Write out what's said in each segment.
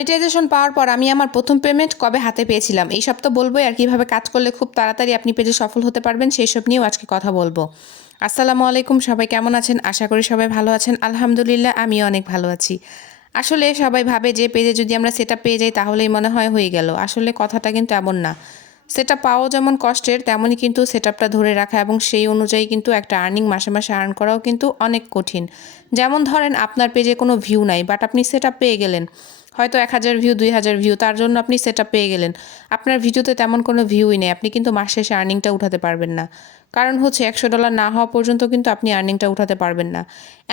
Monetization পাওয়ার পর আমি আমার প্রথম পেমেন্ট কবে হাতে পেয়েছিলাম? এই সব তো বলবোই আর কীভাবে কাজ করলে খুব তাড়াতাড়ি আপনি পেজে সফল হতে পারবেন সেই সব নিয়েও আজকে কথা বলব। আসসালামু আলাইকুম, সবাই কেমন আছেন? আশা করি সবাই ভালো আছেন। আলহামদুলিল্লাহ, আমিও অনেক ভালো আছি। আসলে সবাই ভাবে যে পেজে যদি আমরা সেটা পেয়ে যাই তাহলেই মনে হয় হয়ে গেল। আসলে কথাটা কিন্তু এমন না। সেটা পাওয়াও যেমন কষ্টের, তেমনই কিন্তু সেটআপটা ধরে রাখা এবং সেই অনুযায়ী কিন্তু একটা আর্নিং মাসে মাসে আর্ন করাও কিন্তু অনেক কঠিন। যেমন ধরেন আপনার পেজে কোনো ভিউ নাই বাট আপনি সেটা পেয়ে গেলেন। হয়তো এক হাজার ভিউ দুই হাজার ভিউ তার জন্য আপনি সেটা পেয়ে গেলেন। আপনার ভিডিওতে তেমন কোনো ভিউই নেই, আপনি কিন্তু মাস শেষে আর্নিংটা উঠাতে পারবেন না। কারণ হচ্ছে একশো ডলার না হওয়া পর্যন্ত কিন্তু আপনি আর্নিংটা উঠাতে পারবেন না।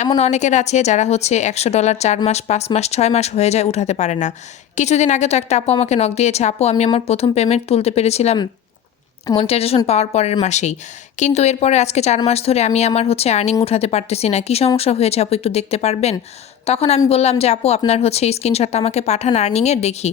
এমন অনেকের আছে যারা হচ্ছে একশো ডলার চার মাস, পাঁচ মাস, ছয় মাস হয়ে যায় উঠাতে পারে না। কিছুদিন আগে তো একটা আপু আমাকে নক দিয়েছে, আপু, আমি আমার প্রথম পেমেন্ট তুলতে পেরেছিলাম মনিটাইজেশন পাওয়ার পরের মাসেই। কিন্তু এরপরে আজকে চার মাস ধরে আমি আমার হচ্ছে আর্নিং উঠাতে পারতেছি না। কী সমস্যা হয়েছে আপু একটু দেখতে পারবেন? তখন আমি বললাম যে, আপু, আপনার হচ্ছে স্ক্রিনশটটা আমাকে পাঠান আর্নিংয়ের দেখি।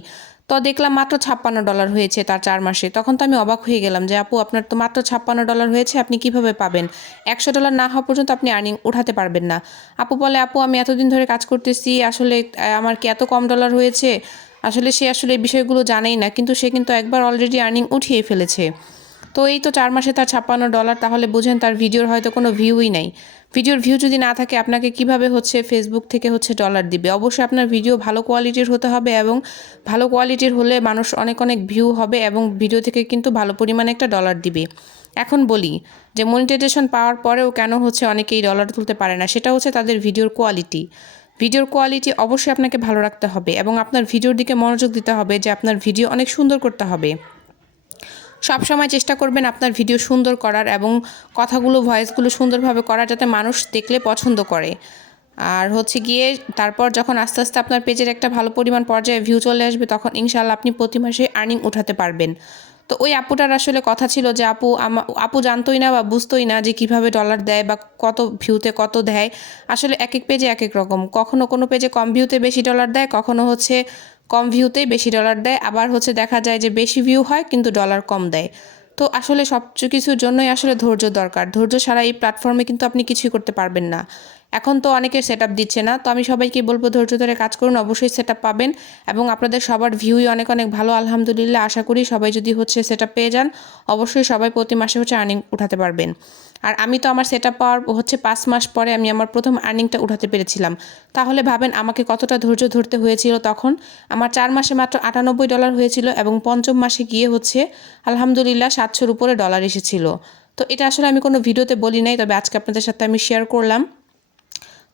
তো দেখলাম মাত্র ছাপ্পান্ন ডলার হয়েছে তার চার মাসে। তখন তো আমি অবাক হয়ে গেলাম যে, আপু, আপনার তো মাত্র ছাপ্পান্ন ডলার হয়েছে, আপনি কীভাবে পাবেন? একশো ডলার না হওয়া পর্যন্ত আপনি আর্নিং উঠাতে পারবেন না। আপু বলে, আপু, আমি এতদিন ধরে কাজ করতেছি, আসলে আমার কি এত কম ডলার হয়েছে? আসলে সে আসলে এই বিষয়গুলো জানেই না, কিন্তু সে কিন্তু একবার অলরেডি আর্নিং উঠিয়ে ফেলেছে। তো এই তো চার মাসে তার ছাপ্পান্ন ডলার তাহলে বুঝেন তার ভিডিওর হয়তো কোনো ভিউই নাই। ভিডিওর ভিউ যদি না থাকে, আপনাকে কীভাবে হচ্ছে ফেসবুক থেকে হচ্ছে ডলার দিবে? অবশ্যই আপনার ভিডিও ভালো কোয়ালিটির হতে হবে এবং ভালো কোয়ালিটির হলে মানুষ অনেক অনেক ভিউ হবে এবং ভিডিও থেকে কিন্তু ভালো পরিমাণে একটা ডলার দিবে। এখন বলি যে মনিটাইজেশন পাওয়ার পরেও কেন হচ্ছে অনেকেই ডলার তুলতে পারে না? সেটা হচ্ছে তাদের ভিডিওর কোয়ালিটি ভিডিওর কোয়ালিটি অবশ্যই আপনাকে ভালো রাখতে হবে এবং আপনার ভিডিওর দিকে মনোযোগ দিতে হবে যে আপনার ভিডিও অনেক সুন্দর করতে হবে। সব সময় চেষ্টা করবেন আপনার ভিডিও সুন্দর করার এবং কথাগুলো, ভয়েসগুলো সুন্দরভাবে করার যাতে মানুষ দেখলে পছন্দ করে। আর হচ্ছে গিয়ে তারপর যখন আস্তে আস্তে আপনার পেজের একটা ভালো পরিমাণ পর্যায়ে ভিউ চলে আসবে, তখন ইনশাল্লাহ আপনি প্রতি মাসে আর্নিং উঠাতে পারবেন। তো ওই আপুটার আসলে কথা ছিল যে, আপু আপু জানতোই না বা বুঝতোই না যে কীভাবে ডলার দেয় বা কত ভিউতে কত দেয়। আসলে এক এক পেজে এক এক রকম। কখনো কোনো পেজে কম ভিউতে বেশি ডলার দেয়, কখনো হচ্ছে কম ভিউতেই বেশি ডলার দেয়। আবার হচ্ছে দেখা যায় যে বেশি ভিউ হয়, কিন্তু ডলার কম দেয়। তো আসলে সব কিছুর জন্যই আসলে ধৈর্য দরকার। ধৈর্য ছাড়া এই প্ল্যাটফর্মে কিন্তু আপনি কিছুই করতে পারবেন না। এখন তো অনেকের সেট দিচ্ছে না, তো আমি সবাইকে বলব ধৈর্য ধরে কাজ করুন, অবশ্যই সেট পাবেন। এবং আপনাদের সবার ভিউই অনেক অনেক ভালো, আলহামদুলিল্লাহ, আশা করি সবাই যদি হচ্ছে সেট পেয়ে যান, অবশ্যই সবাই প্রতি মাসে হচ্ছে আর্নিং উঠাতে পারবেন। আর আমি তো আমার সেট পাওয়ার হচ্ছে পাঁচ মাস পরে আমি আমার প্রথম আর্নিংটা উঠাতে পেরেছিলাম। তাহলে ভাবেন আমাকে কতটা ধৈর্য ধরতে হয়েছিল তখন। আমার চার মাসে মাত্র আটানব্বই ডলার হয়েছিল এবং পঞ্চম মাসে গিয়ে হচ্ছে আলহামদুলিল্লাহ সাতশোর উপরে ডলার এসেছিল। তো এটা আসলে আমি কোনো ভিডিওতে বলি নাই, তবে আজকে আপনাদের সাথে আমি শেয়ার করলাম।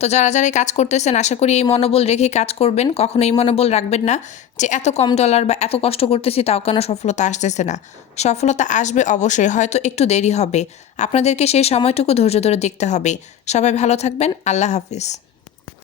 তো যারা যারা এই কাজ করতেছেন, আশা করি এই মনোবল রেখে কাজ করবেন। কখনো এই মনোবল রাখবেন না যে এত কম ডলার বা এত কষ্ট করতেছি, তাও কেন সফলতা আসতেছে না? সফলতা আসবে অবশ্যই, হয়তো একটু দেরি হবে। আপনাদেরকে সেই সময়টুকু ধৈর্য ধরে দেখতে হবে। সবাই ভালো থাকবেন, আল্লাহ হাফিজ।